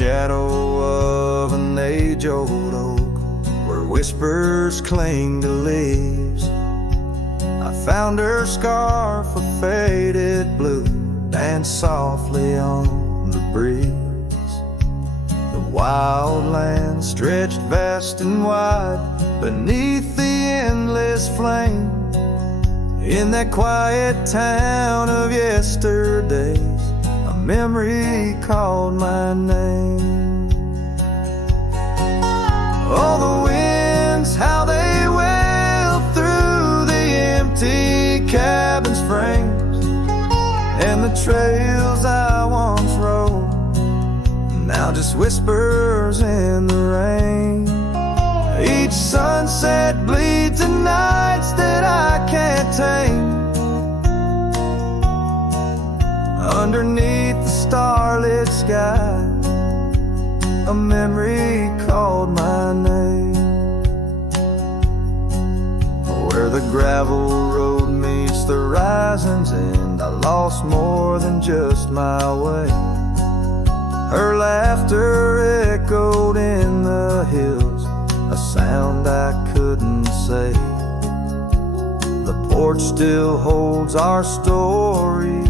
shadow of an age-old oak, where whispers cling to leaves, I found her scarf of faded blue, danced softly on the breeze. The wild land stretched vast and wide beneath the endless flame. In that quiet town of yesterdays, a memory called my name. Oh, the winds, how they wail through the empty cabin's frames, and the trails I once rode, now just whispers in the rain. Each sunset bleeds the nights that I can't tame. Underneath the starlit sky, a memory called my name. Where the gravel road meets the horizon's end, I lost more than just my way. Her laughter echoed in the hills, a sound I couldn't say. The porch still holds our stories,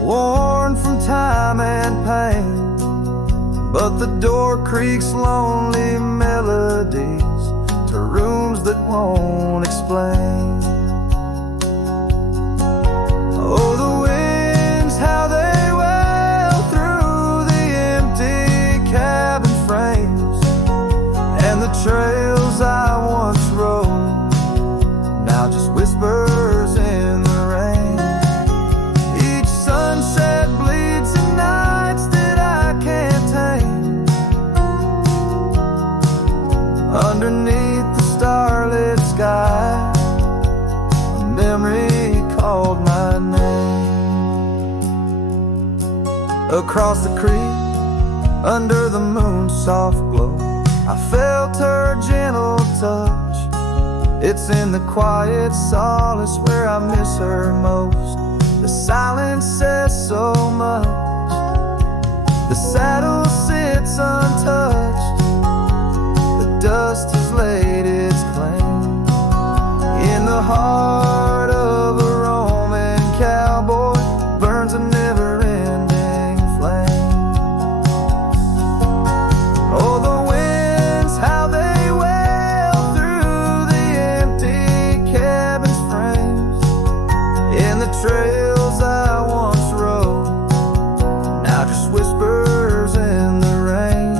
worn from time and pain, but the door creaks lonely melodies to rooms that won't explain. Oh, the winds, how they wail through the empty cabin frames, and the trails I once rode, now just whispers in the rain. Each sunset bleeds the nights that I can't tame. Underneath the starlit sky, a memory called my name. Across the creek, under the moon's soft glow, I felt her gentle touch. It's in the quiet solace where I miss her most. The silence says so much. The saddle sits untouched. The dust has laid its claim. In the heart of a Roman cowboy burns a never-ending flame. Oh, the winds, how they wail through the empty cabin's frames, and the trails I once rode, now just whispers in the rain.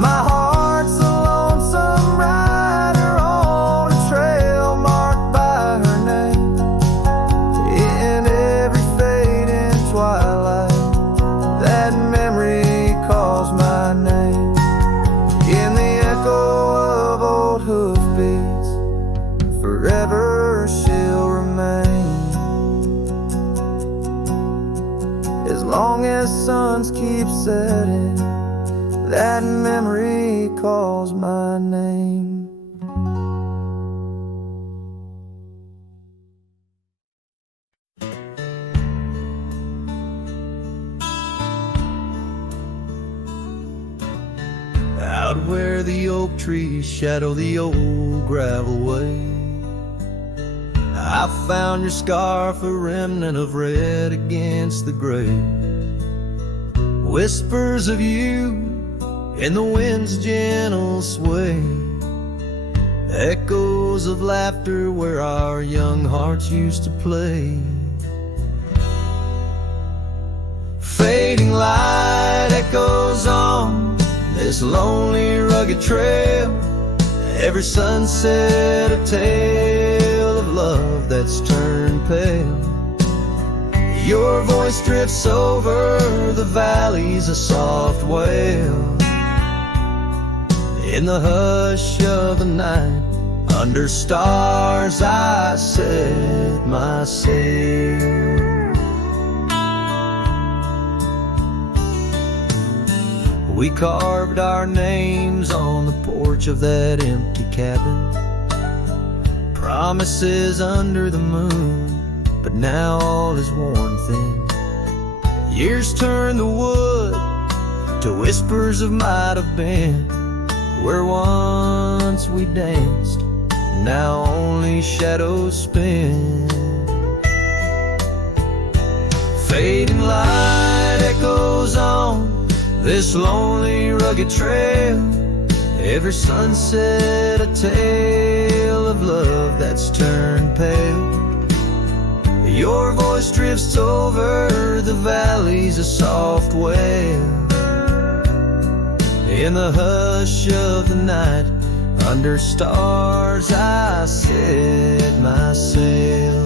My heart's a lonesome rider on a trail marked by her name. In every fading twilight, that memory calls my name. In the echo of old hoofbeats, forever she'll remain. As long as suns keep setting, that memory calls my name. Out where the oak trees shadow the old gravel way, I found your scarf, a remnant of red against the gray. Whispers of you in the wind's gentle sway, echoes of laughter where our young hearts used to play. Fading light echoes on this lonely rugged trail, every sunset a tale of love that's turned pale. Your voice drifts over the valleys, a soft wail. In the hush of the night, under stars I set my sail. We carved our names on the porch of that empty cabin, promises under the moon, but now all is worn thin. Years turn the wood to whispers of might have been. Where once we danced, now only shadows spin. Fading light echoes on this lonely rugged trail. Every sunset a tale of love that's turned pale. Your voice drifts over the valleys, a soft wail. In the hush of the night, under stars I set my sail.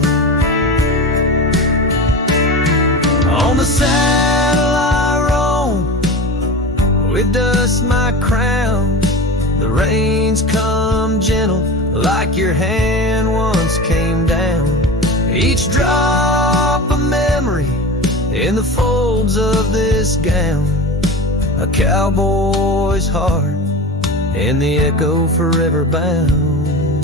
On the saddle I roam, with dust my crown. The reins come gentle, like your hand once came down. Each drop a memory in the folds of this gown. A cowboy's heart in the echo forever bound.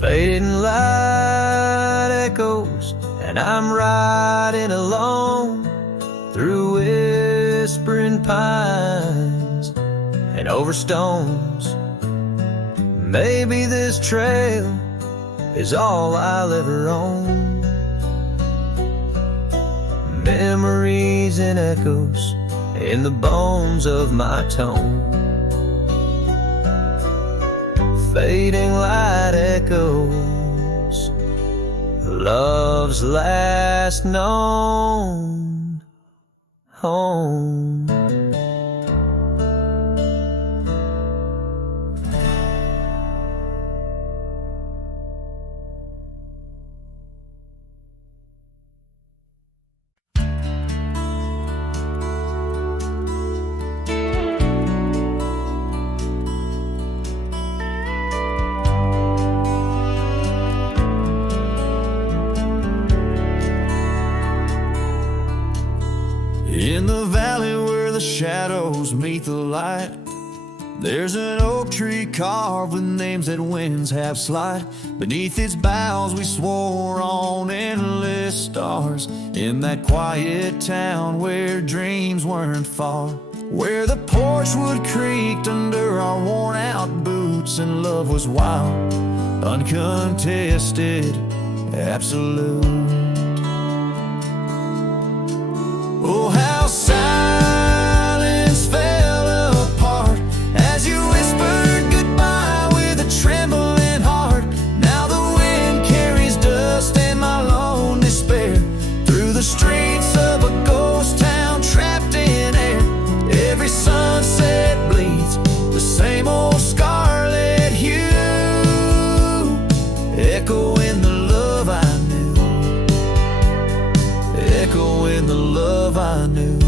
Fading light echoes, and I'm riding alone through whispering pines and over stones. Maybe this trail is all I'll ever own. Memories and echoes in the bones of my tone. Fading light echoes, love's last known home. In the valley where the shadows meet the light, there's an oak tree carved with names that winds have slide. Beneath its boughs we swore on endless stars, in that quiet town where dreams weren't far, where the porch wood creaked under our worn out boots, and love was wild, uncontested, absolute. Oh, how silence fell apart as you whispered goodbye with a trembling heart. Now the wind carries dust and my lone despair through the streets of a ghost town trapped in air. Every sunset bleeds the same old scarlet hue, echoing the love I knew, echoing the love I knew.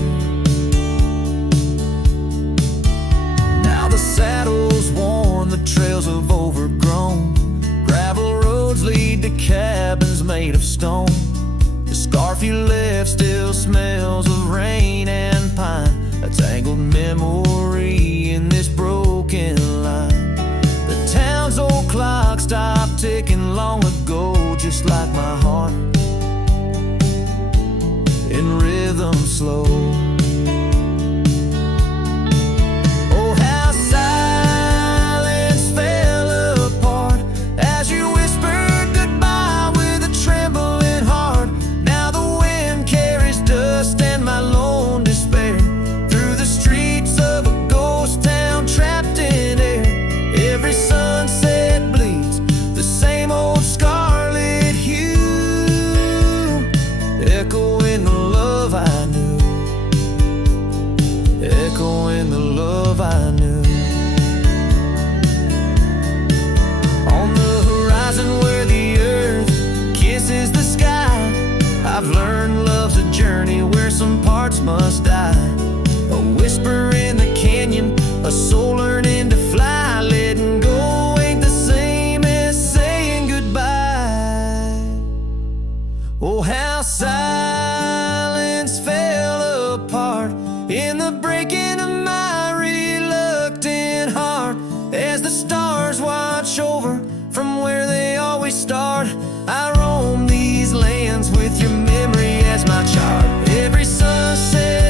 Now the saddle's worn, the trails have overgrown. Gravel roads lead to cabins made of stone. The scarf you left still smells of rain and pine, a tangled memory in this broken line. The town's old clock stopped ticking long ago, just like my heart, in rhythm slow. Oh, how silence fell apart as you whispered goodbye with a trembling heart. Now the wind carries dust and my lone despair through the streets of a ghost town trapped in air. Every sunset bleeds the same old scarlet hue, echoing the love I knew, echoing the love I knew. On the horizon where the earth kisses the sky, I've learned love's a journey where some parts must die. A whisper in the canyon, a soul learning to fly. Letting go ain't the same as saying goodbye. Oh, how silence fell apart in the breaking of my reluctant heart as the stars watch over from where they always start. I roam these lands with your memory as my chart. Every sunset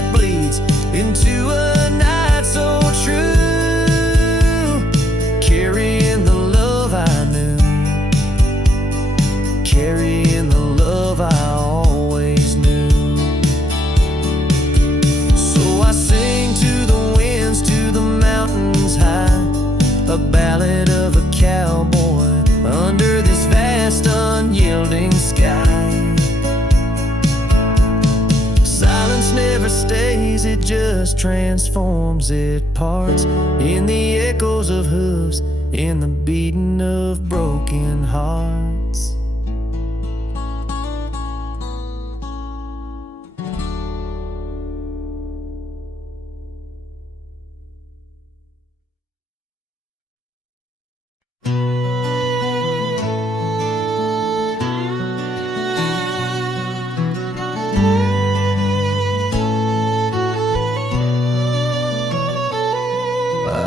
just transforms it, parts in the echoes of hooves, in the beating of broken hearts.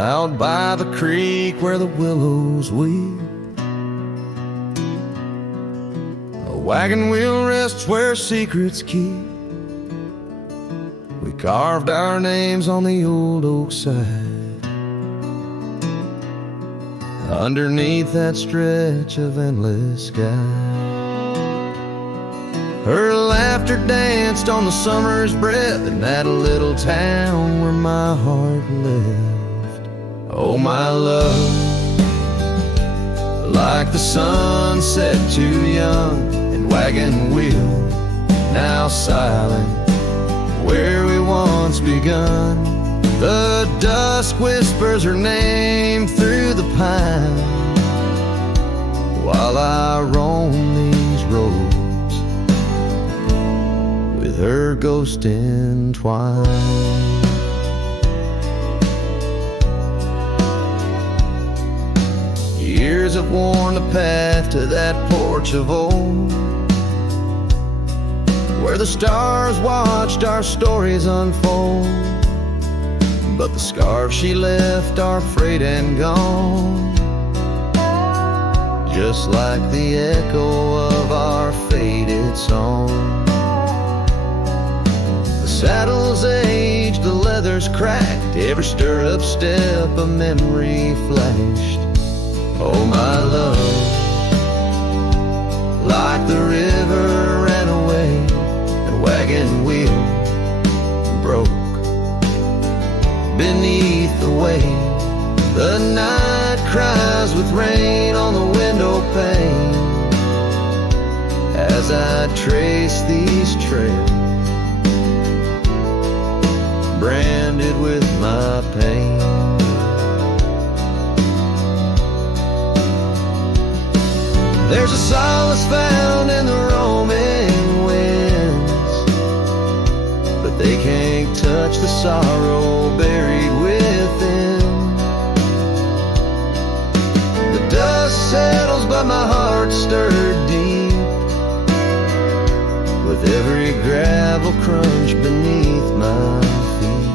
Out by the creek where the willows weep, a wagon wheel rests where secrets keep. We carved our names on the old oak side, underneath that stretch of endless sky. Her laughter danced on the summer's breath in that little town where my heart lived. Oh, my love, like the sunset too young and wagon wheel, now silent where we once begun. The dusk whispers her name through the pine while I roam these roads with her ghost entwined. Years have worn the path to that porch of old, where the stars watched our stories unfold. But the scars she left are frayed and gone, just like the echo of our faded song. The saddle's aged, the leather's cracked, every stirrup step a memory flashed. Oh, my love, like the river ran away, the wagon wheel broke beneath the weight. The night cries with rain on the window pane as I trace these trails, branded with my pain. There's a solace found in the roaming winds, but they can't touch the sorrow buried within. The dust settles, but my heart stirred deep with every gravel crunch beneath my feet.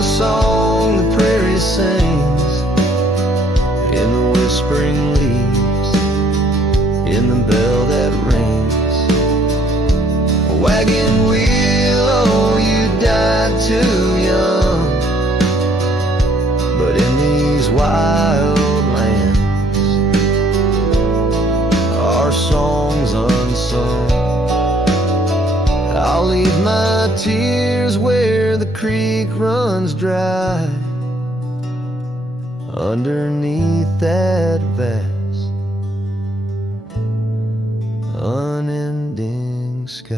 Song the prairie sings in the whispering leaves, in the bell that rings. A wagon wheel, oh, you died too young, but in these wild lands our songs unsung. I'll leave my tears where the creek runs dry, underneath that vast, unending sky.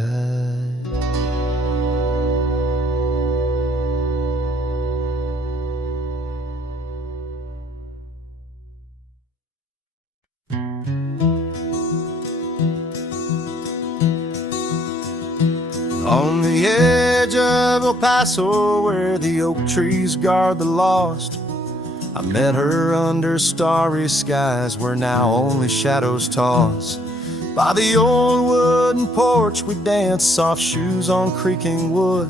On the edge of El Paso, where the oak trees guard the lost, I met her under starry skies where now only shadows toss. By the old wooden porch we danced, soft shoes on creaking wood.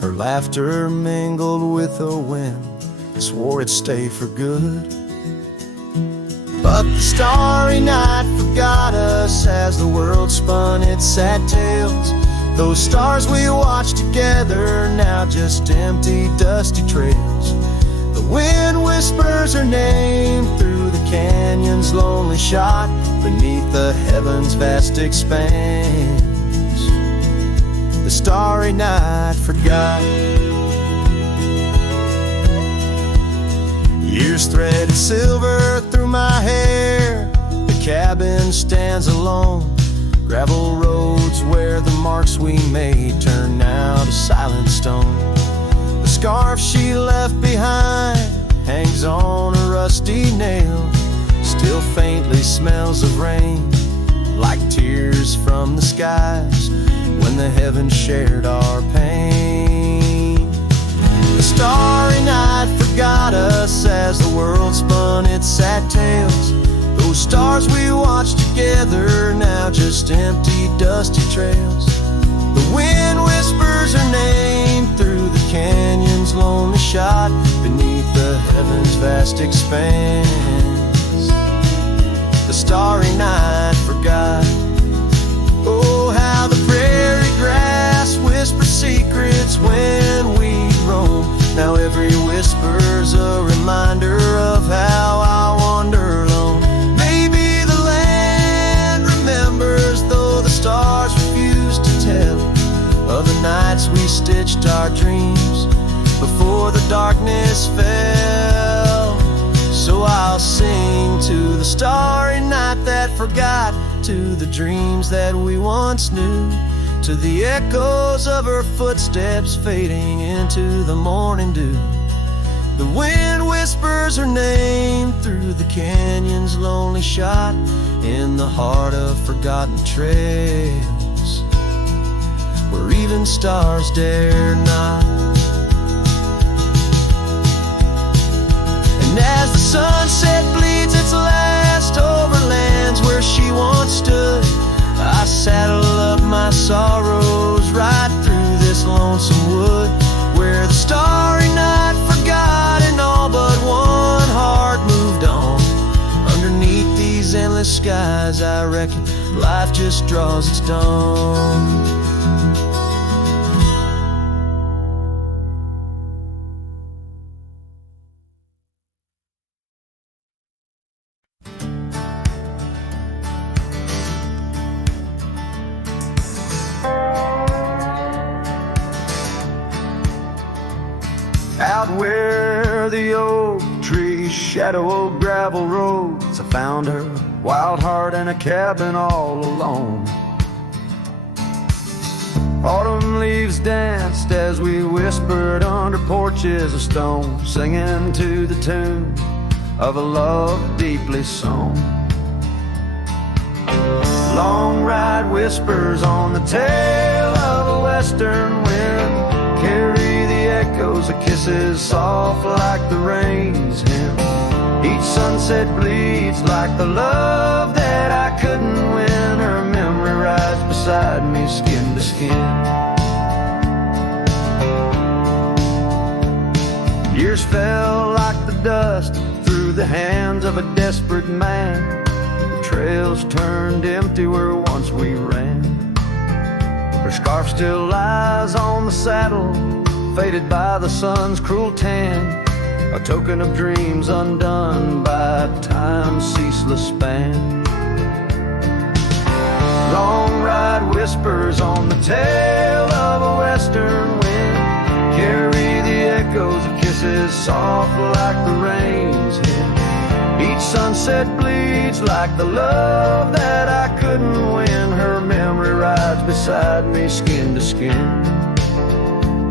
Her laughter mingled with the wind, swore it'd stay for good. But the starry night forgot us as the world spun its sad tales. Those stars we watched together, now just empty, dusty trails. The wind whispers her name through the canyon's lonely shot, beneath the heaven's vast expanse. The starry night forgot. Years threaded silver through my hair, the cabin stands alone. Gravel roads where the marks we made turn now to silent stone. The scarf she left behind hangs on a rusty nail. Still faintly smells of rain, like tears from the skies when the heavens shared our pain. The starry night forgot us as the world spun its sad tales. Those stars we watched together, now just empty, dusty trails. The wind whispers her name through the canyon's lonely shot, beneath the heaven's vast expanse. The starry night forgot. Oh, how the prairie grass whispers secrets when we roam. Now every whisper's a reminder of how I wander alone. Maybe the land remembers, though the stars refuse to tell, of the nights we stitched our dreams before the darkness fell. So I'll sing to the starry night that forgot, to the dreams that we once knew, to the echoes of her footsteps fading into the morning dew. The wind whispers her name through the canyon's lonely shot, in the heart of forgotten trails, where even stars dare not. And as the sunset bleeds its last over lands where she once stood, I saddle up my sorrows right through this lonesome wood, where the starry night forgot and all but one heart moved on. Underneath these endless skies, I reckon life just draws its dawn. Out where the oak trees shadow old gravel roads, I found her, wild heart in a cabin all alone. Autumn leaves danced as we whispered under porches of stone, singing to the tune of a love deeply sown. Long ride whispers on the tail of a western wind carry the echoes of kisses soft like the rain's hymn. Each sunset bleeds like the love that I couldn't win. Her memory rides beside me, skin to skin. Years fell like the dust through the hands of a desperate man. The trails turned empty where once we ran. Her scarf still lies on the saddle, faded by the sun's cruel tan, a token of dreams undone by time's ceaseless span. Long ride whispers on the tail of a western wind carry the echoes of kisses soft like the rain's hymn. Each sunset bleeds like the love that I couldn't win. Her memory rides beside me, skin to skin.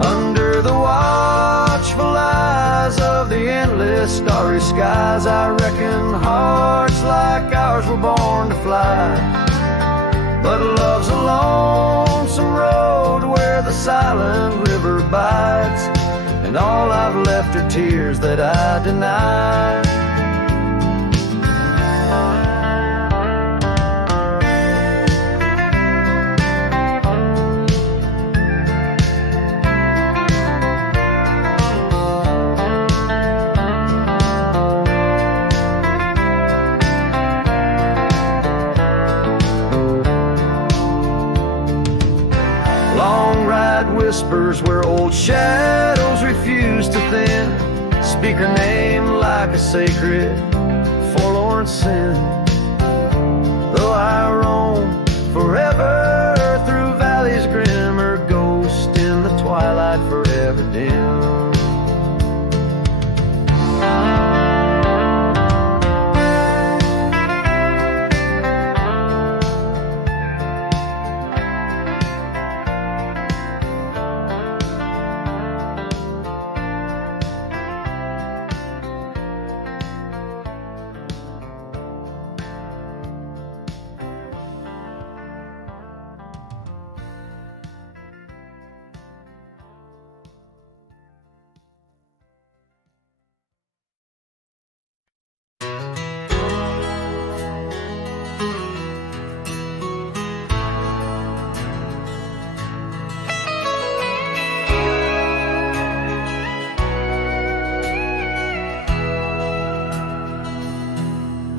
Under the watchful eyes of the endless starry skies, I reckon hearts like ours were born to fly. But love's a lonesome road where the silent river bites, and all I've left are tears that I denied. Whispers where old shadows refuse to thin, speak her name like a sacred, forlorn sin. Though I roam forever through valleys grim, her ghost in the twilight forever dim.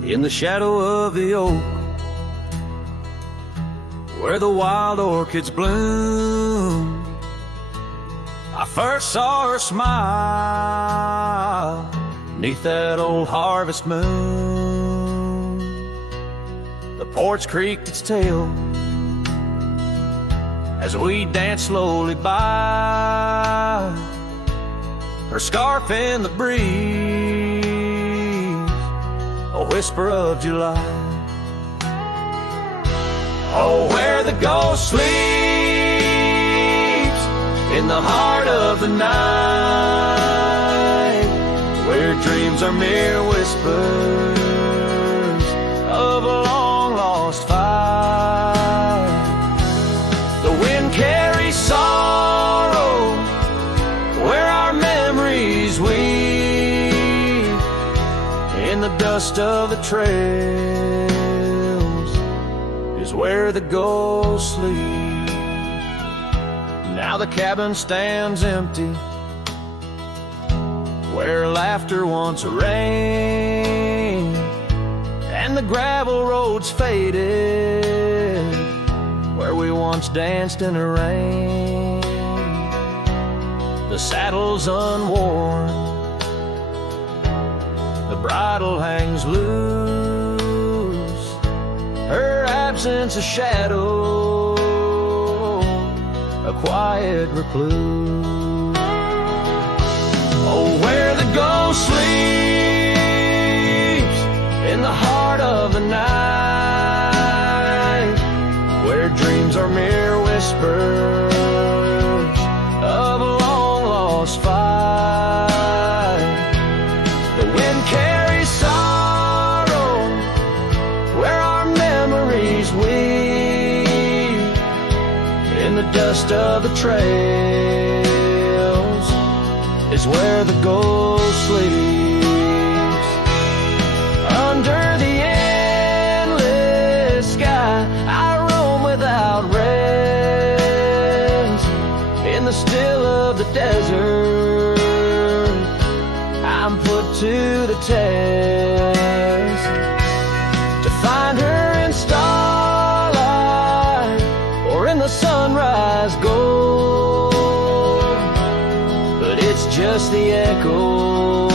in the shadow of the oak, where the wild orchids bloom. I first saw her smile 'neath that old harvest moon. The porch creaked its tail as we danced slowly by, her scarf in the breeze, a whisper of July. Oh, where the ghost sleeps in the heart of the night, where dreams are mere whispers of a long-lost fight. The wind carries sorrow where our memories weave, in the dust of the trails is where the ghost sleeps. Now the cabin stands empty, where laughter once reigned, and the gravel roads faded, where we once danced in the rain. The saddle's unworn, the bridle hangs loose, her absence a shadow, a quiet recluse. Oh, where the ghost sleeps in the heart of the night, where dreams are mere whispers of a long-lost fight. The wind carries sorrow where our memories weave, in the dust of the trails is where the ghost sleeps. Under the endless sky I roam without rest, in the still of the desert I'm put to the test, to find her in starlight or in the sunrise gold. But it's just the echo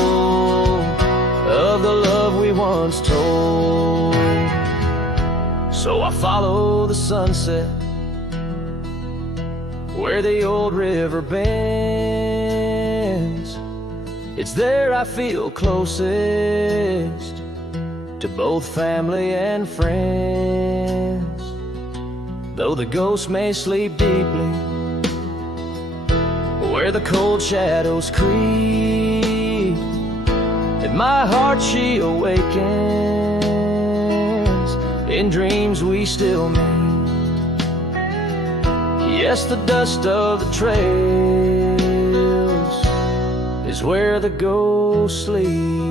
of the love we once told. So I follow the sunset where the old river bends. It's there I feel closest to both family and friends. Though the ghost may sleep deeply where the cold shadows creep, in my heart she awakens, in dreams we still meet. Yes, the dust of the trails is where the ghost sleeps.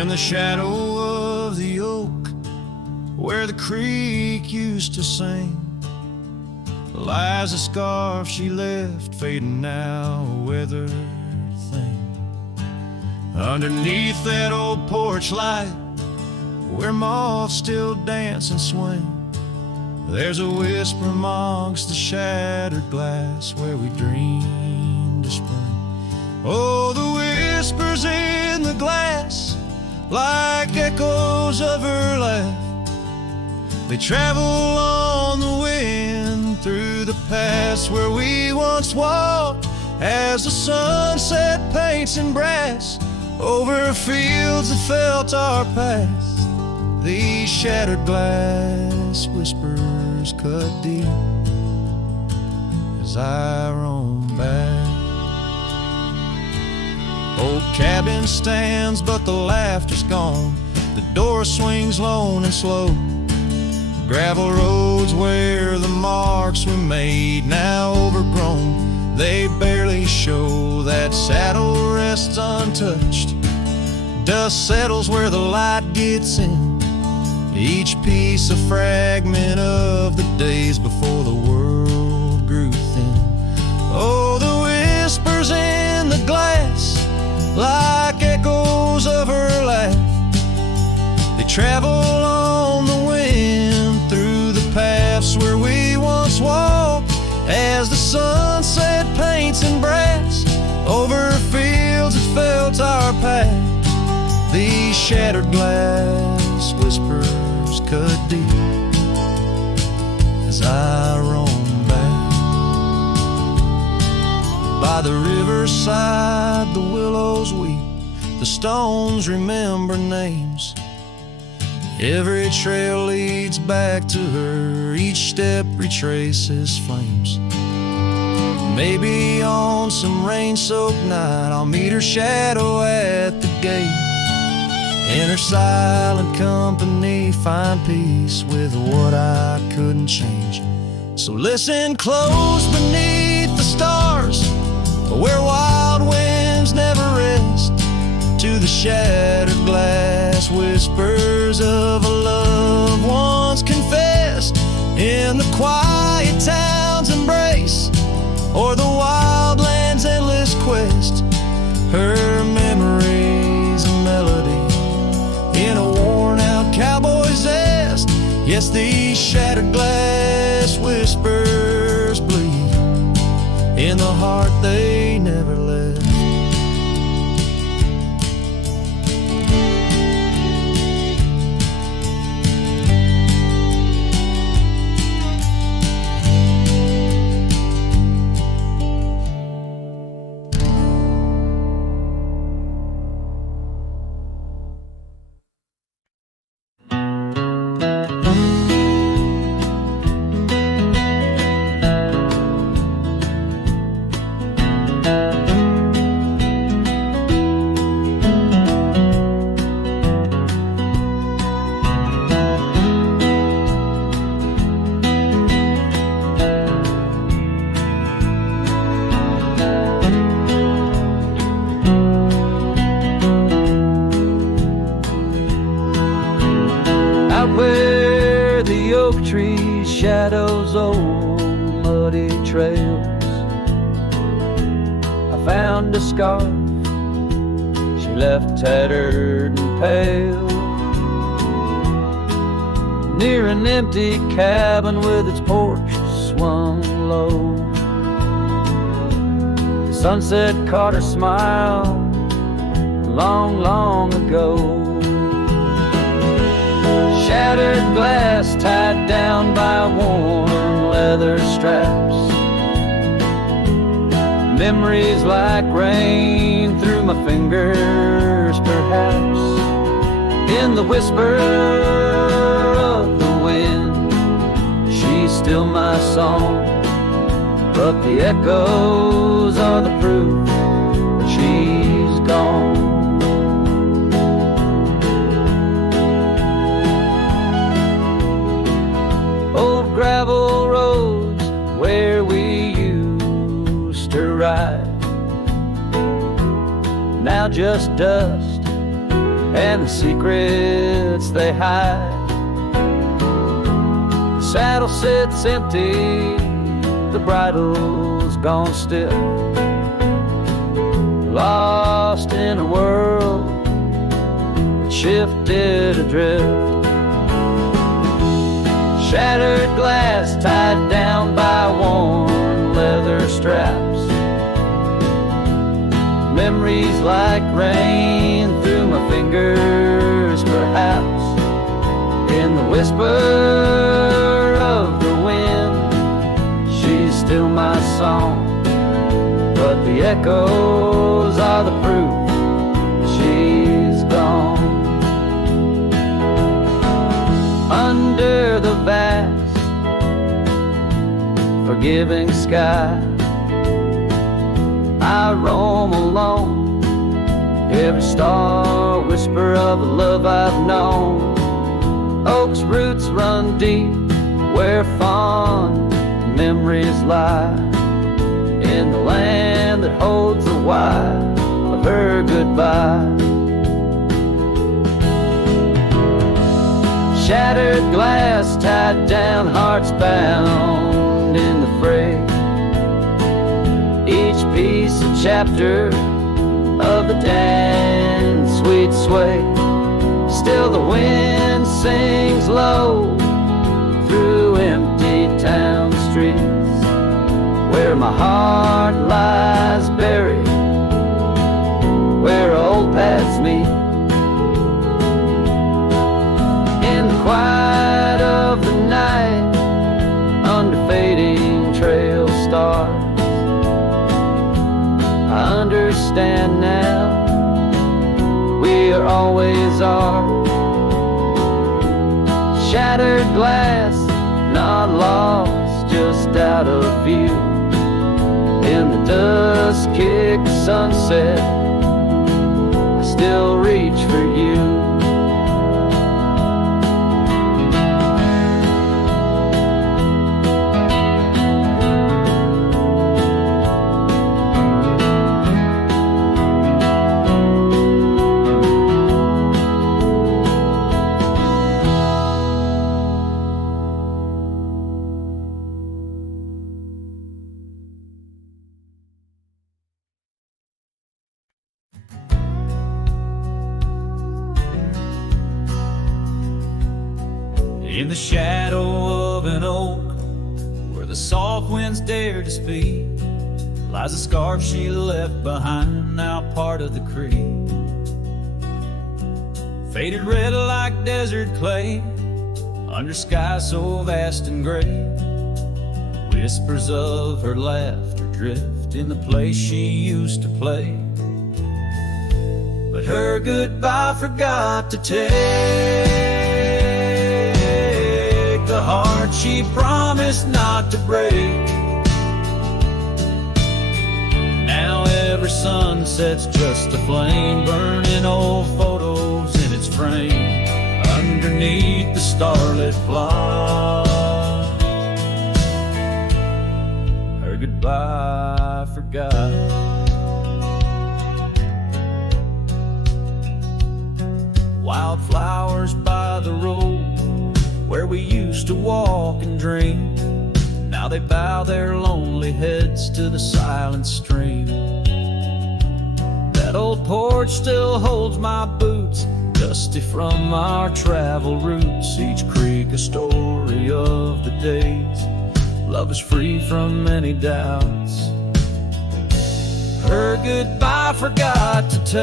In the shadow of the oak, where the creek used to sing, lies a scarf she left, fading now, a weathered thing. Underneath that old porch light, where moths still dance and swing, there's a whisper amongst the shattered glass, where we dreamed of spring. Oh, the whispers in the glass, like echoes of her laugh, they travel on the wind through the past where we once walked, as the sunset paints in brass over fields that felt our past. These shattered glass whispers cut deep as I roam back. Old cabin stands, but the laughter's gone. The door swings lone and slow. gravel roads where the marks we made, now overgrown, they barely show. That saddle rests untouched, dust settles where the light gets in, each piece a fragment of the days before the world grew thin. Oh, the whispers in the glass, like echoes of her laugh, they travel on the wind through the paths where we once walked, as the sunset paints in brass over fields that felt our path. These shattered glass whispers cut deep as I roam back. By the riverside the willows weep, the stones remember names. Every trail leads back to her, each step retraces flames. Maybe on some rain-soaked night I'll meet her shadow at the gate. In her silent company find peace with what I couldn't change. So listen close beneath the stars, where wild winds never rest, to the shattered glass whispers of a love once confessed. In the quiet town's embrace, or the wild land's endless quest, her memory's a melody in a worn-out cowboy's zest. Yes, these shattered glass whispers bleed in the heart they never left. Where the oak tree shadows old muddy trails, I found a scarf she left tattered and pale, near an empty cabin with its porch swung low. The sunset caught her smile long, long ago. Shattered glass tied down by worn leather straps, memories like rain through my fingers, perhaps. In the whisper of the wind, she's still my song, but the echoes are the proof that she's gone. Old gravel roads where we used to ride, now just dust and the secrets they hide. The saddle sits empty, the bridle's gone stiff, lost in a world that shifted adrift. Shattered glass tied down by worn leather straps, memories like rain through my fingers, perhaps. In the whisper of the wind, she's still my song, but the echoes are the proof she's gone. Under the vast, forgiving sky, I roam alone, every star whisper of the love I've known. Oak's roots run deep where fond memories lie, in the land that holds the why of her goodbye. Shattered glass, tied down, hearts bound in the fray. Each piece a chapter of the dance sweet sway. Still the wind sings low through empty town streets, where my heart lies buried, where old paths meet. In the quiet of the night, under fading trail stars, I understand now, we are always ours. Shattered glass, not lost, just out of view. In the dusk-kicked sunset, I still reach for you. In the shadow of an oak, where the soft winds dare to speak, lies a scarf she left behind, now part of the creek. Faded red like desert clay, under skies so vast and gray. Whispers of her laughter drift in the place she used to play. But her goodbye forgot to take the heart she promised not to break. Now every sunset's just a flame, burning old photos in its frame, underneath the starlit plot. Her goodbye forgot. Wildflowers by the road, where we used to walk and dream, now they bow their lonely heads to the silent stream. That old porch still holds my boots, dusty from our travel routes. Each creek a story of the days love is free from any doubts. Her goodbye forgot to take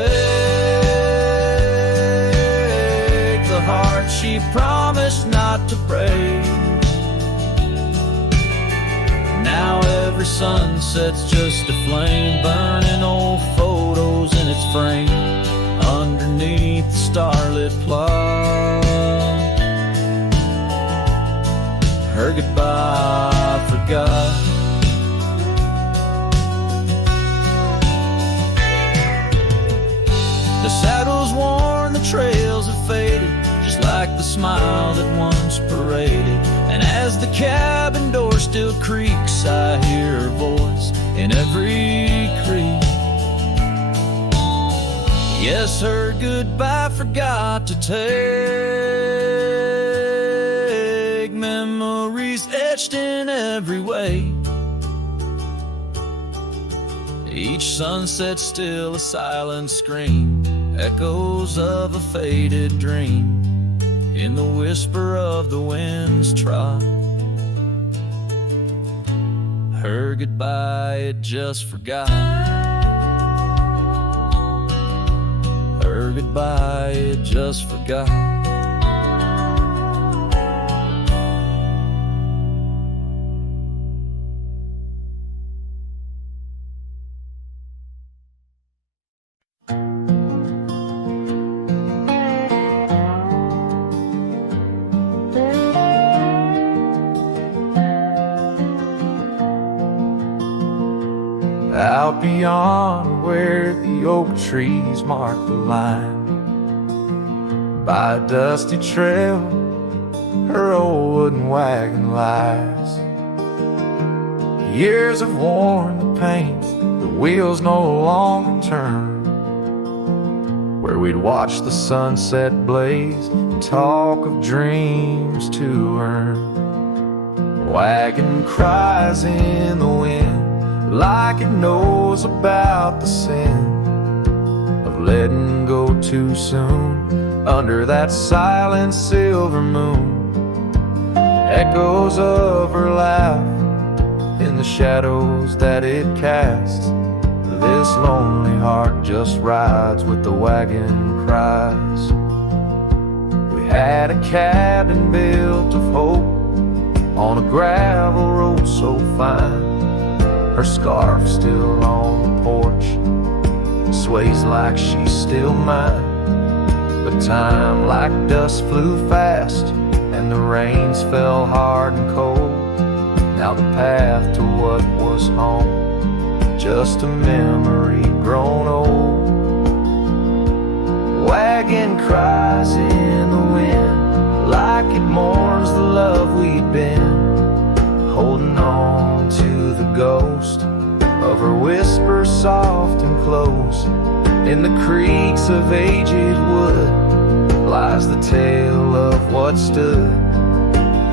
the heart she promised not to break. Now every sunset's just a flame, burning old photos in its frame, underneath the starlit plot. Her goodbye forgot. The saddle's worn, the trails have faded, just like the smile that once paraded. And as the cabin door still creaks, I hear her voice in every creak. Yes, her goodbye forgot to take memories etched in every way. Each sunset still a silent scream, echoes of a faded dream, in the whisper of the wind's trot. Her goodbye it just forgot. Her goodbye it just forgot. Out beyond where the oak trees mark the line, by a dusty trail her old wooden wagon lies. Years have worn the paint, the wheels no longer turn. Where we'd watch the sunset blaze and talk of dreams to earn. Wagon cries in the wind like it knows about the sin of letting go too soon under that silent silver moon. Echoes of her laugh in the shadows that it casts. This lonely heart just rides with the wagon cries. We had a cabin built of hope on a gravel road so fine. Her scarf still on the porch sways like she's still mine. But time like dust flew fast and the rains fell hard and cold. Now the path to what was home, just a memory grown old. Wagon cries in the wind like it mourns the love we'd been, holding on to the ghost of her whisper soft and close. In the creaks of aged wood lies the tale of what stood.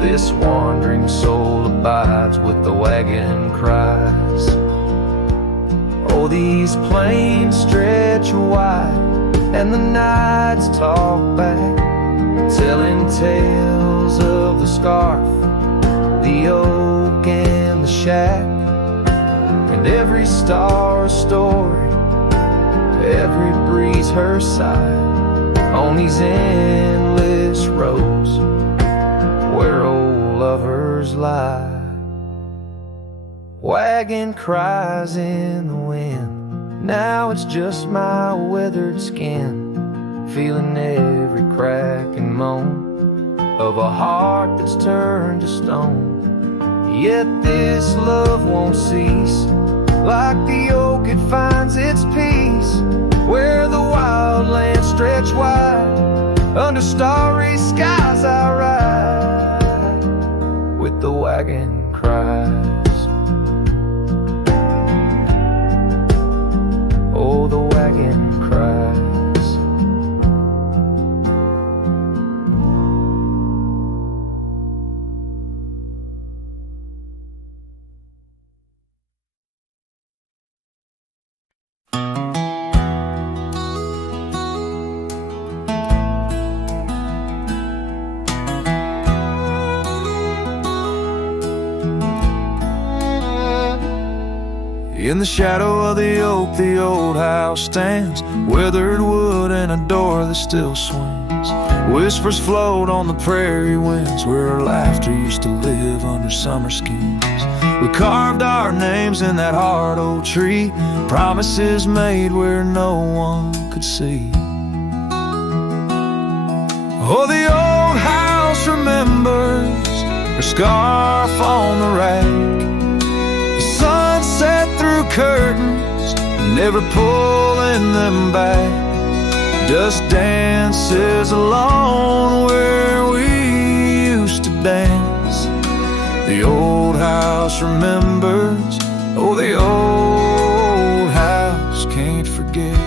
This wandering soul abides with the wagon cries. Oh, these plains stretch wide and the nights talk back, telling tales of the scarf, the oak and the shack. And every star a story, every breeze her sigh, on these endless roads where old lovers lie. Wagon cries in the wind, now it's just my weathered skin, feeling every crack and moan of a heart that's turned to stone. Yet this love won't cease, like the oak it finds its peace, where the wild lands stretch wide, under starry skies I ride with the wagon cries. Oh, the wagon cries. In the shadow of the oak, the old house stands, weathered wood and a door that still swings. Whispers float on the prairie winds, where our laughter used to live under summer skins. We carved our names in that hard old tree, promises made where no one could see. Oh, the old house remembers her scarf on the rack, sunset through curtains, never pulling them back. Dust dances alone where we used to dance. The old house remembers, oh, the old house can't forget.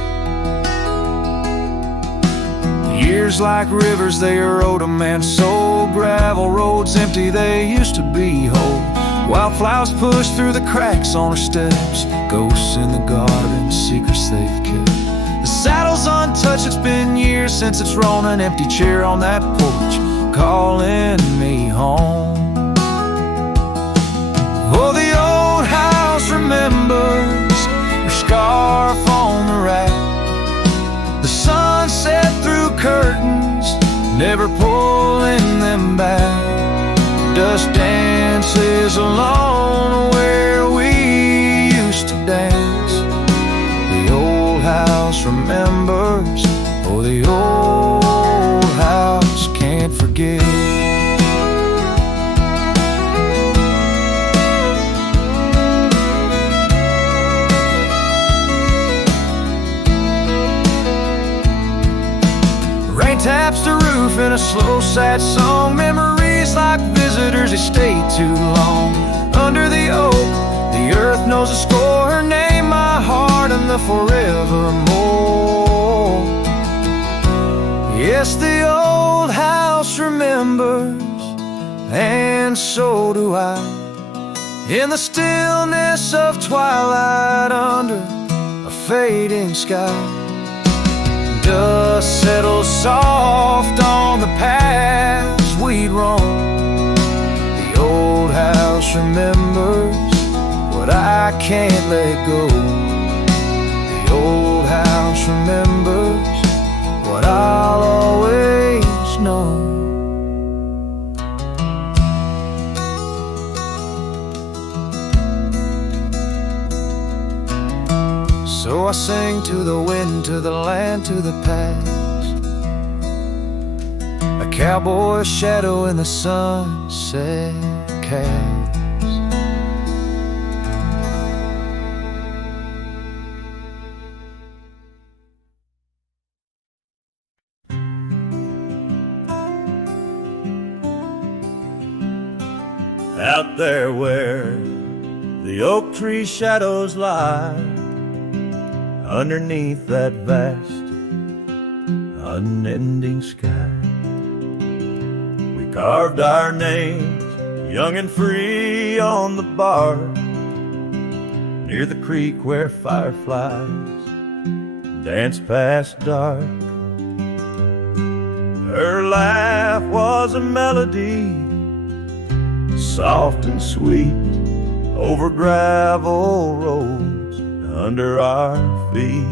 Years like rivers, they erode a man's soul. Gravel roads empty, they used to be whole. Wildflowers push through the cracks on her steps, ghosts in the garden, secrets they've kept. The saddle's untouched, it's been years since it's rolled an empty chair on that porch, calling me home. Oh, the old house remembers her scarf on the rack, the sunset through curtains, never pulling them back. Dust dances alone where we used to dance. The old house remembers, oh, the old house can't forget. Rain taps the roof in a slow, sad song. Memories like visitors, they stay too long. Under the oak, the earth knows a score. Her name, my heart, and the forevermore. Yes, the old house remembers, and so do I. In the stillness of twilight, under a fading sky, dust settles soft on the paths we'd roam. The old house remembers what I can't let go. The old house remembers what I'll always know. So I sing to the wind, to the land, to the past, a cowboy's shadow in the sunset cast. Out there where the oak tree shadows lie, underneath that vast, unending sky, we carved our names, young and free, on the bar, near the creek where fireflies dance past dark. Her laugh was a melody, soft and sweet, over gravel roads under our feet.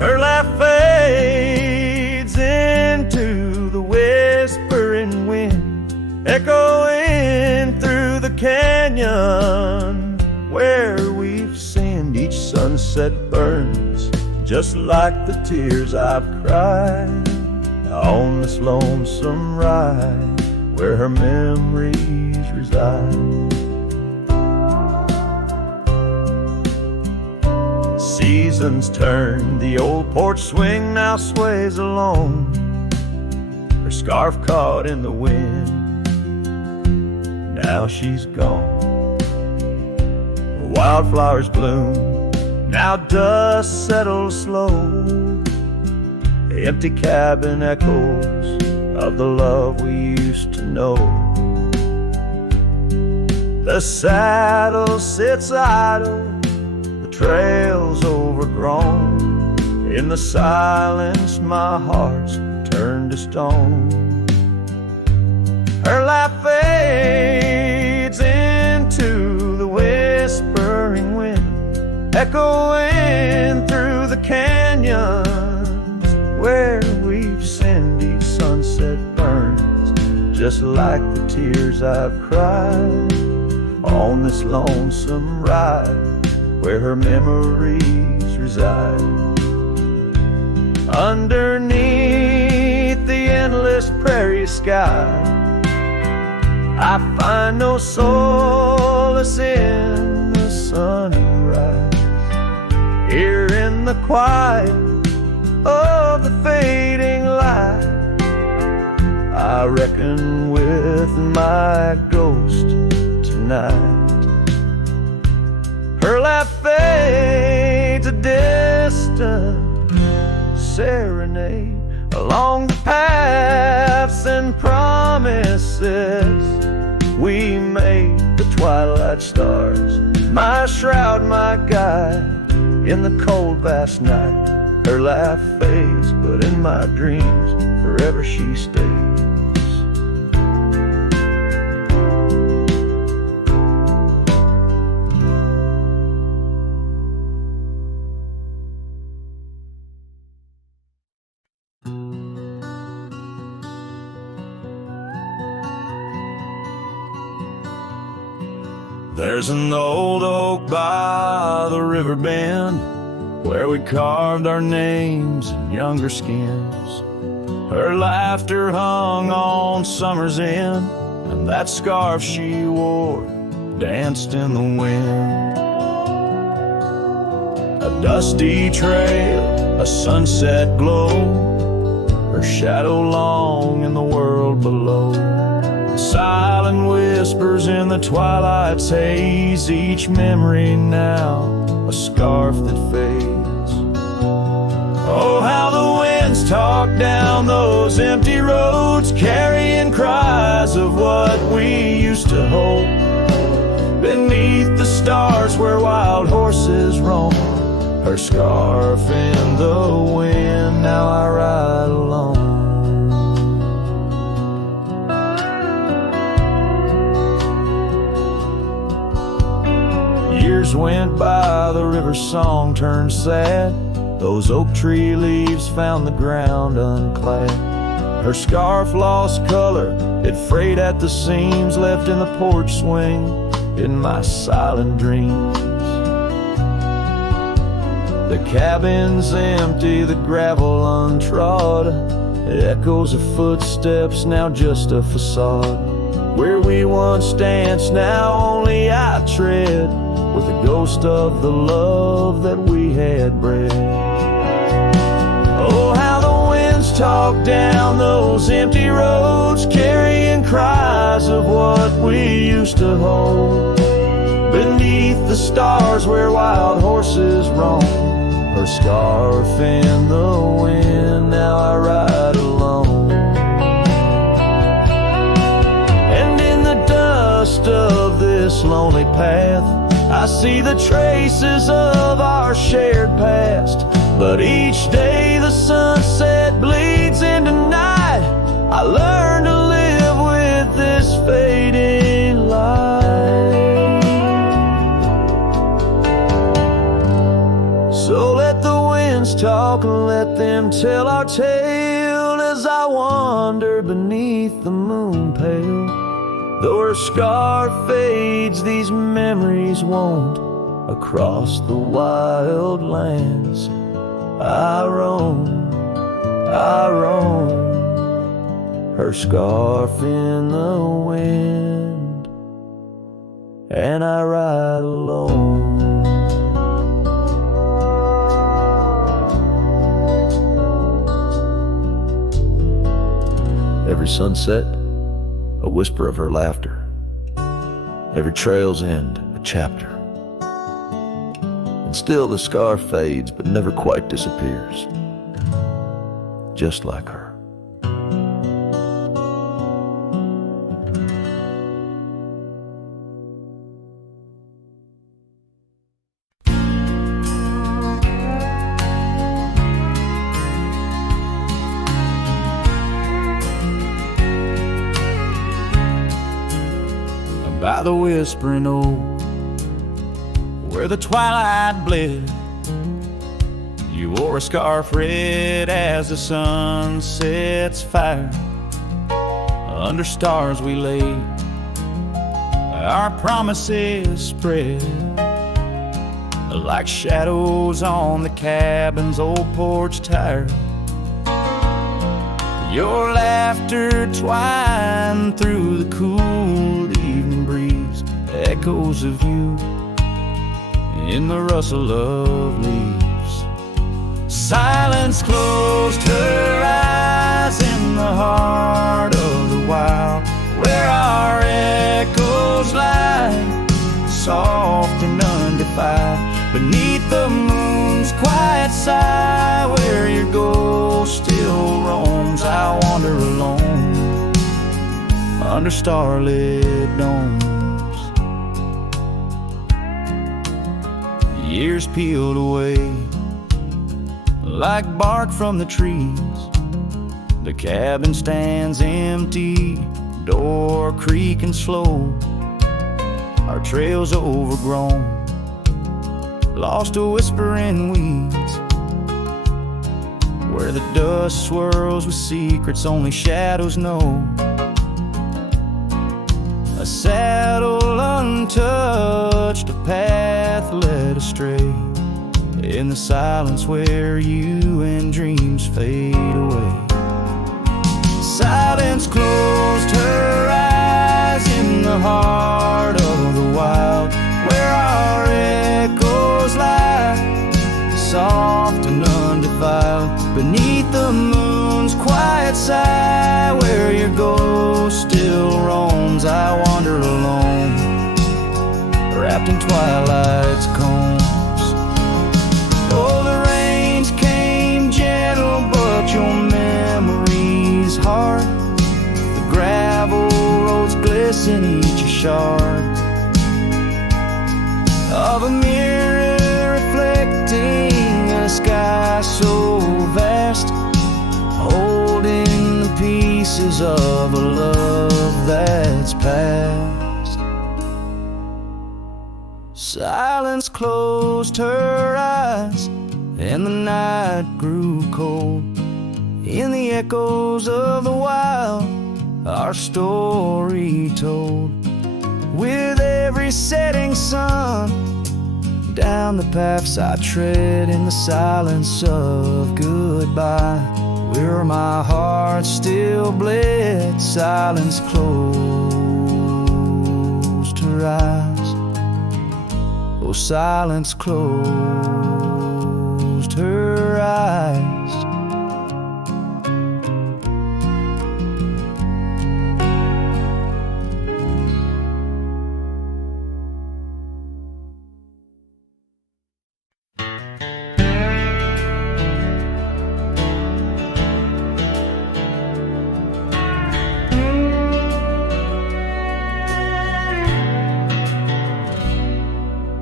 Her laugh fades into the whispering wind, echoing through the canyon where we've sinned. Each sunset burns just like the tears I've cried on this lonesome ride where her memories reside. Seasons turn, the old porch swing now sways alone, her scarf caught in the wind, now she's gone. Wildflowers bloom, now dust settles slow, the empty cabin echoes of the love we used to know. The saddle sits idle, the trail's overgrown, in the silence my heart's turned to stone. Her laugh fades into the whispering wind, echoing through the canyons where we've sinned. Each sunset burns just like the tears I've cried on this lonesome ride where her memories reside. Underneath the endless prairie sky, I find no solace in the sunrise. Here in the quiet of the fading light, I reckon with my ghost tonight. Her laugh fades, a distant serenade along the paths and promises we made. The twilight stars, my shroud, my guide, in the cold vast night. Her laugh fades, but in my dreams forever she stays. There's an old oak by the river bend where we carved our names in younger skins. Her laughter hung on summer's end, and that scarf she wore danced in the wind. A dusty trail, a sunset glow, her shadow long in the world below. silent whispers in the twilight's haze, each memory now a scarf that fades. Oh, how the winds talk down those empty roads, carrying cries of what we used to hold. Beneath the stars where wild horses roam, her scarf in the wind, now I ride alone. Years went by, the river's song turned sad. Those oak tree leaves found the ground unclad. Her scarf lost color, it frayed at the seams, left in the porch swing in my silent dreams. The cabin's empty, the gravel untrod, echoes of footsteps, now just a facade. Where we once danced, now only I tread, with the ghost of the love that we had bred. Oh, how the winds talk down those empty roads, carrying cries of what we used to hold. Beneath the stars where wild horses roam, her scarf in the wind, now I ride alone. And in the dust of this lonely path, I see the traces of our shared past. But each day the sunset bleeds into night, I learn to live with this fading light. So let the winds talk and let them tell our tale, as I wander beneath the moon pale. Though her scarf fades, these memories won't. Across the wild lands I roam, her scarf in the wind, and I ride alone. Every sunset, a whisper of her laughter. Every trail's end, a chapter. And still the scar fades, but never quite disappears. Just like her. By the whispering oak, where the twilight bled, you wore a scarf red as the sun sets fire. Under stars we laid, our promises spread like shadows on the cabin's old porch tire. Your laughter twined through the cool evening breeze, echoes of you in the rustle of leaves. Silence closed her eyes in the heart of the wild, where our echoes lie, soft and undefiled. Beneath the moon's quiet sigh, where your ghost still roams, I wander alone under starlit domes. Years peeled away like bark from the trees. The cabin stands empty, door creaking slow. Our trails overgrown, lost to whispering weeds, where the dust swirls with secrets only shadows know. A saddle untouched, a path led astray, in the silence where you and dreams fade away. Silence closed her eyes in the heart of the wild, where our echoes lie, soft and undefiled. Beneath the moon's quiet sigh, where your ghost still roams, I kiss in each shard of a mirror reflecting a sky so vast, holding the pieces of a love that's past. Silence closed her eyes and the night grew cold. In the echoes of the wild, our story told. With every setting sun, down the paths I tread in the silence of goodbye, where my heart still bled, silence closed her eyes. Oh, silence closed her eyes.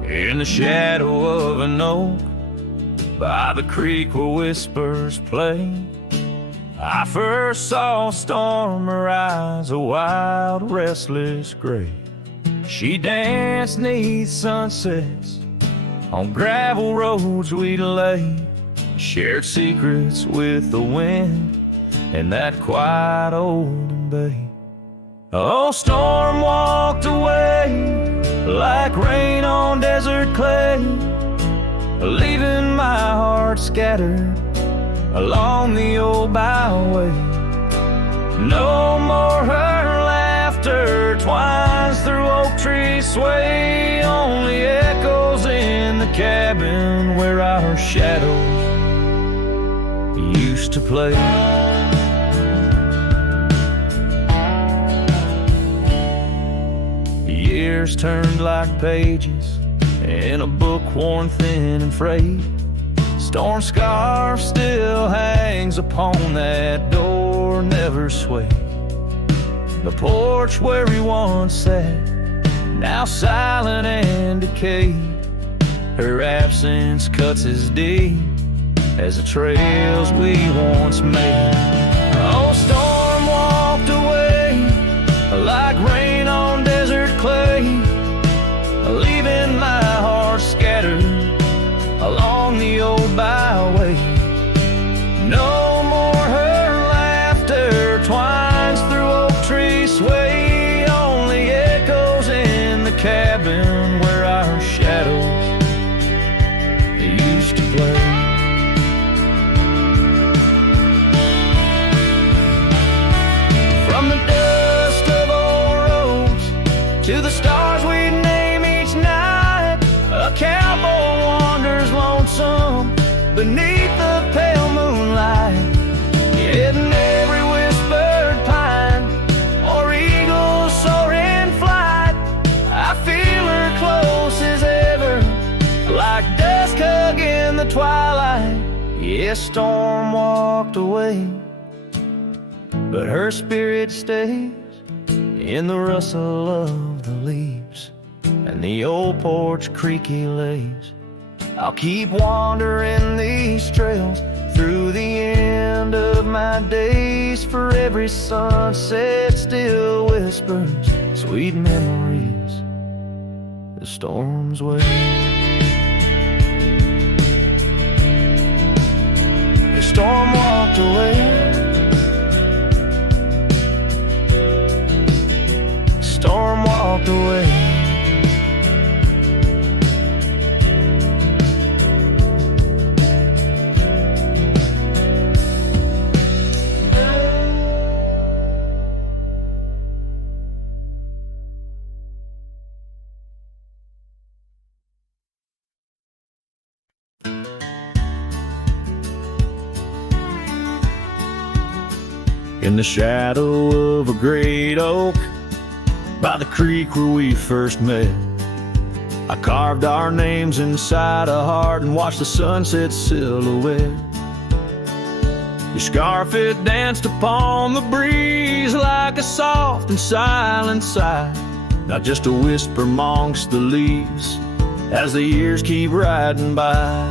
In the shadow of an oak, by the creek where whispers play, I first saw a storm arise, a wild, restless gray. She danced 'neath sunsets on gravel roads we'd lay, shared secrets with the wind in that quiet old bay. Oh, storm walked away like rain on desert clay, leaving my heart scattered along the old byway. No more her laughter twines through oak tree sway, only echoes in the cabin where our shadows used to play. Years turned like pages in a book worn thin and frayed. Storm scarf still hangs upon that door, never swayed. The porch where we once sat, now silent and decayed. Her absence cuts as deep as the trails we once made. Oh, storm walked away like rain on desert clay, leaving my heart scattered along the old byway. No more her laughter twines through oak tree sway, only echoes in the cabin where our shadows used to play. From the dust of old roads to the stars we name each night, a cowboy wanders lonesome beneath the pale moonlight, hitting every whispered pine or eagle soar in flight. I feel her close as ever, like dusk hugging the twilight. Yes, storm walked away, but her spirit stays in the rustle of the leaves and the old porch creaky lays. I'll keep wandering these trails through the end of my days, for every sunset still whispers sweet memories the storm's way. The storm walked away, storm walked away. In the shadow of a great oak, by the creek where we first met, I carved our names inside a heart and watched the sunset silhouette. Your scarf, it danced upon the breeze like a soft and silent sigh, not just a whisper amongst the leaves as the years keep riding by.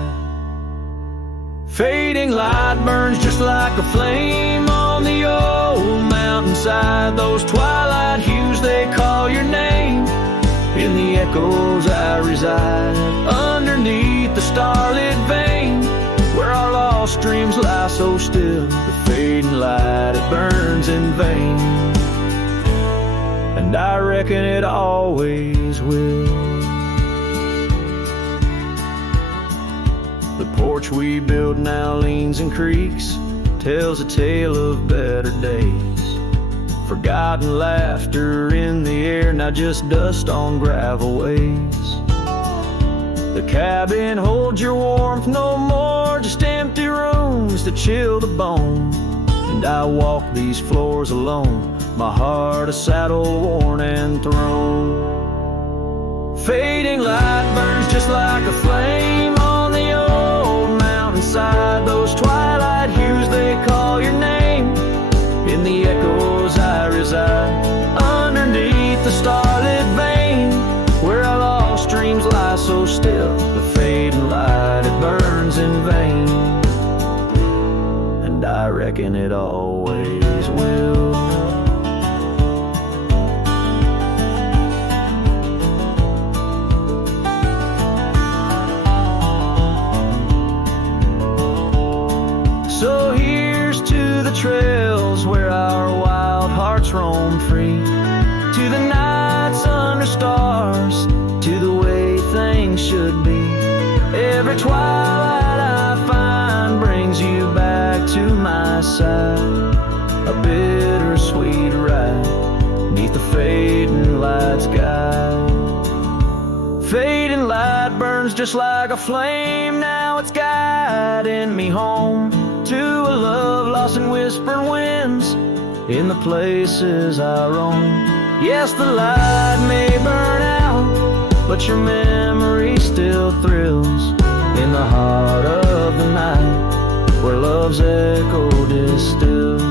Fading light burns just like a flame on the old mountainside. Those twilight hues, they call your name. In the echoes I reside, underneath the starlit vein, where our lost dreams lie so still. The fading light, it burns in vain, and I reckon it always will. The porch we built now leans and creaks, tells a tale of better days. Forgotten laughter in the air, not just dust on gravel ways. The cabin holds your warmth no more, just empty rooms that chill the bone. And I walk these floors alone, my heart a saddle worn and thrown. Fading light burns just like a flame on the old mountainside. Those twilight hues, they call your name. In the echoes I reside, underneath the starlit vein, where our lost dreams lie so still. The fading light, it burns in vain, and I reckon it always will. So here's to the trails where our wild hearts roam free, to the nights under stars, to the way things should be. Every twilight I find brings you back to my side, a bittersweet ride neath the fading light sky. Fading light burns just like a flame, now it's guiding me home to a love lost in whispering winds in the places I roam. Yes, the light may burn out, but your memory still thrills in the heart of the night, where love's echo distills.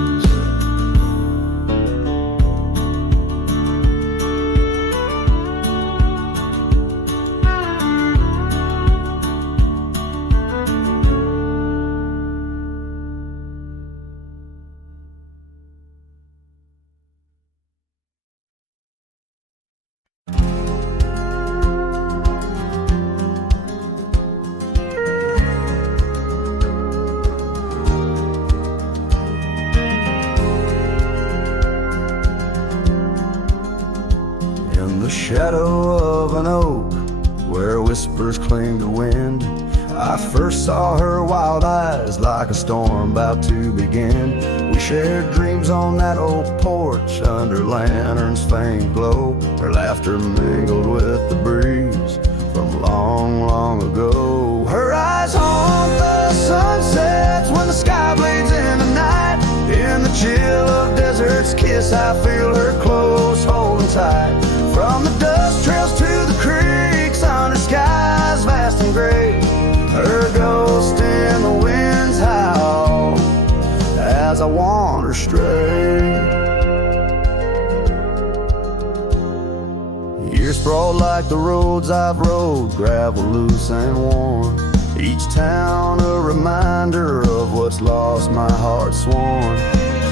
Shadow of an oak where whispers cling to wind, I first saw her wild eyes like a storm about to begin. We shared dreams on that old porch under lanterns faint glow. Her laughter mingled with the breeze from long, long ago. Her eyes haunt the sunsets when the sky blades in the night. In the chill of desert's kiss, I feel her close, holding tight. From the dust trails to the creeks, under skies vast and gray, her ghost in the winds howl as I wander stray. Years sprawl like the roads I've rode, gravel loose and worn. Each town a reminder of what's lost, my heart sworn.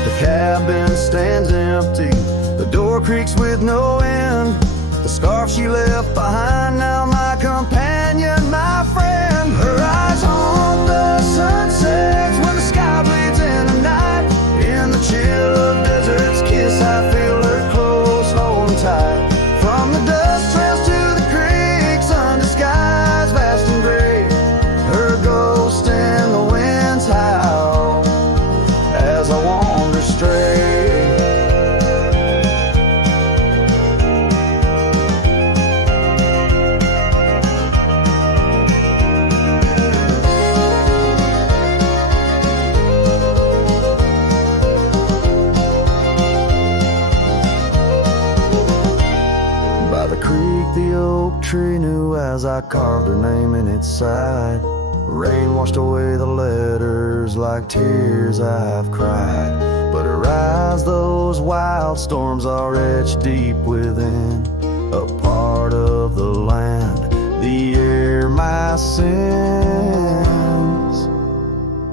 The cabin stands empty, the door creaks with no end. The scarf she left behind, now my companion, my friend. Her eyes haunt the sunsets when the sky bleeds in the night. In the chill of desert's kiss, I feel her close, holding tight. From the dust trails to the creeks, under skies vast and gray, her ghost in the winds howl as I wander stray. Tree knew as I carved her name in its side. Rain washed away the letters like tears I've cried. But her eyes, those wild storms are etched deep within, a part of the land, the air, my sins.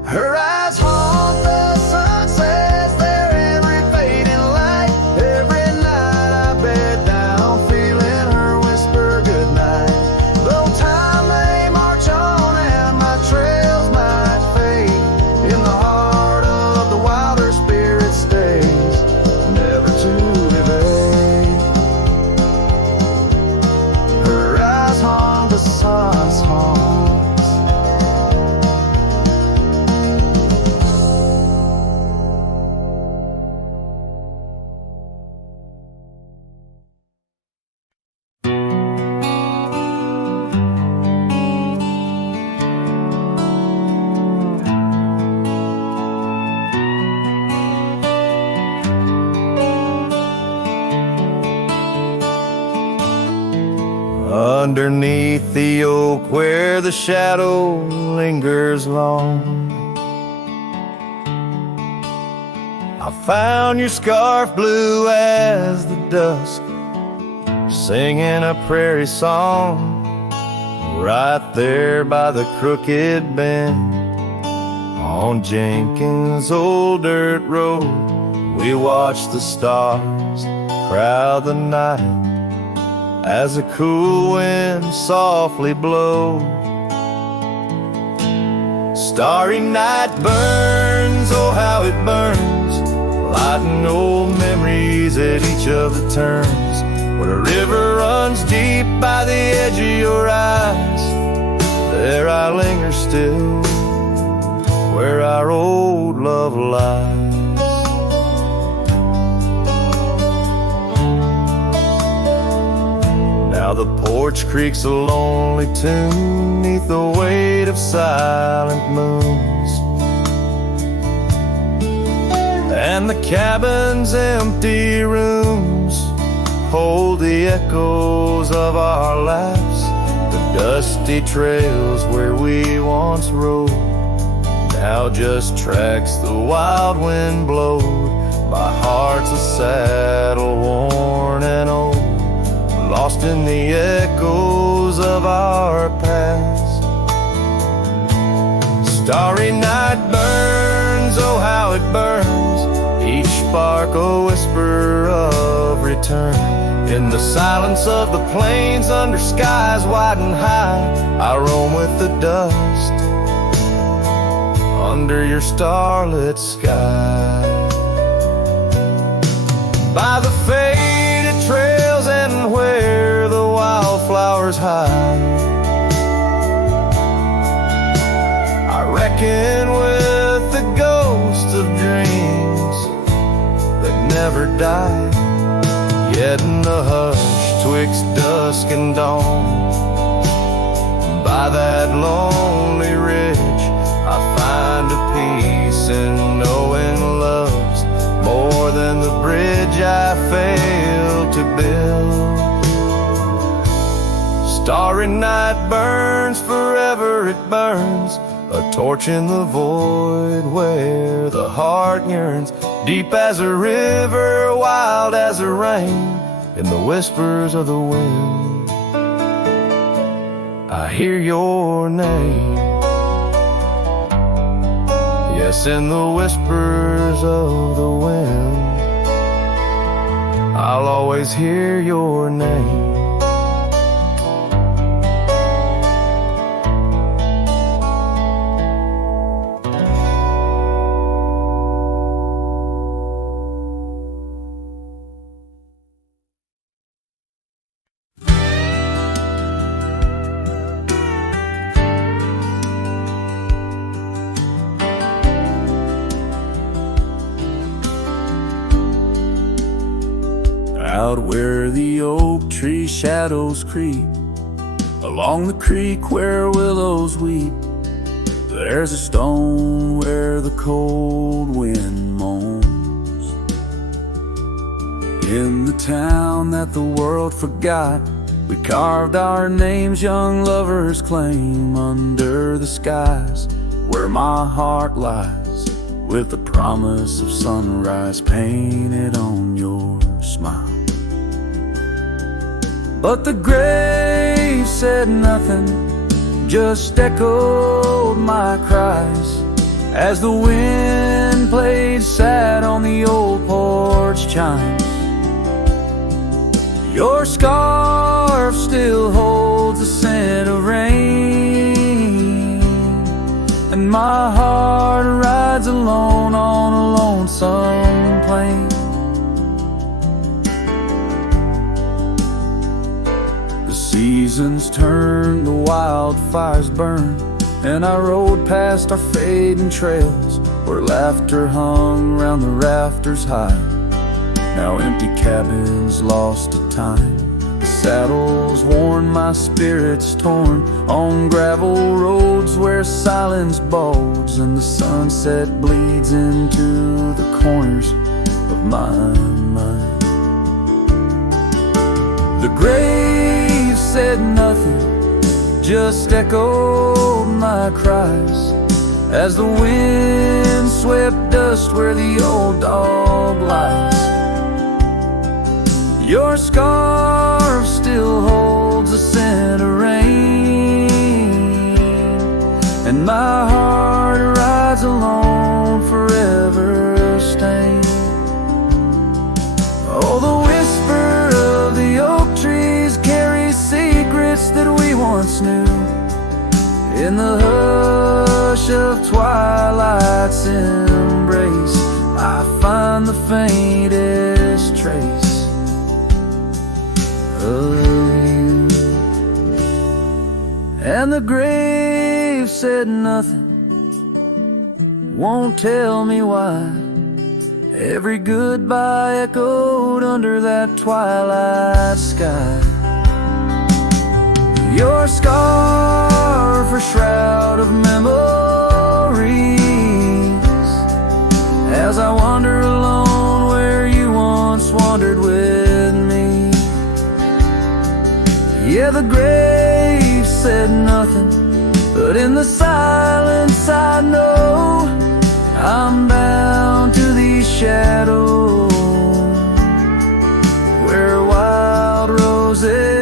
Her eyes haunt the sunsets, their every fading light. Every night I bed down, feeling her whisper goodnight. Though time may march on and my trails might fade, in the heart of the wild her spirit stays, never to evade. Her eyes haunt the sun's haunts. Underneath the oak where the shadow lingers long, I found your scarf blue as the dusk, singing a prairie song. Right there by the crooked bend on Jenkins' old dirt road, we watched the stars crowd the night as a cool wind softly blowed. Starry night burns, oh how it burns, lighting old memories at each of the turns. Where a river runs deep by the edge of your eyes, there I linger still, where our old love lies. Now the porch creaks a lonely tune neath the weight of silent moons, and the cabin's empty rooms hold the echoes of our laughs, the dusty trails where we once rode, now just tracks the wild wind blowed. My heart's a saddle worn and old, lost in the echoes of our past. Starry night burns, oh how it burns, each spark a whisper of return. In the silence of the plains under skies wide and high, I roam with the dust under your starlit sky. By the faded trails and where the wildflowers hide, I reckon with the ghosts of dreams that never die. Yet in the hush twixt dusk and dawn, by that lonely ridge, I find a peace in knowing love's more than the bridge I failed to build. Starry night burns, forever it burns, a torch in the void where the heart yearns, deep as a river, wild as a rain, in the whispers of the wind I hear your name. Yes, in the whispers of the wind I'll always hear your name. Out where the oak tree shadows creep, along the creek where willows weep, there's a stone where the cold wind moans. In the town that the world forgot, We carved our names, young lovers claim, under the skies where my heart lies, with the promise of sunrise painted on your smile. But the grave said nothing, just echoed my cries, as the wind played sad on the old porch chimes. Your scarf still holds the scent of rain, and my heart rides alone on a lonesome plain. The seasons turn, the wildfires burn, and I rode past our fading trails, where laughter hung round the rafters high. Now empty cabins lost to time, the saddles worn, my spirits torn, on gravel roads where silence bulges and the sunset bleeds into the corners of my mind. The grave said nothing, just echoed my cries, as the wind swept dust where the old dog lies. Your scarf still holds the scent of rain, and my heart rides alone, forever stained. Oh, the whisper of the oak trees carries secrets that we once knew. In the hush of twilight's embrace, I find the faintest trace of you. And the grave said nothing, won't tell me why. Every goodbye echoed under that twilight sky. Your scarf, a shroud of memories, as I wander alone where you once wandered with me. Yeah, the grave said nothing, but in the silence I know I'm bound to these shadows, where wild roses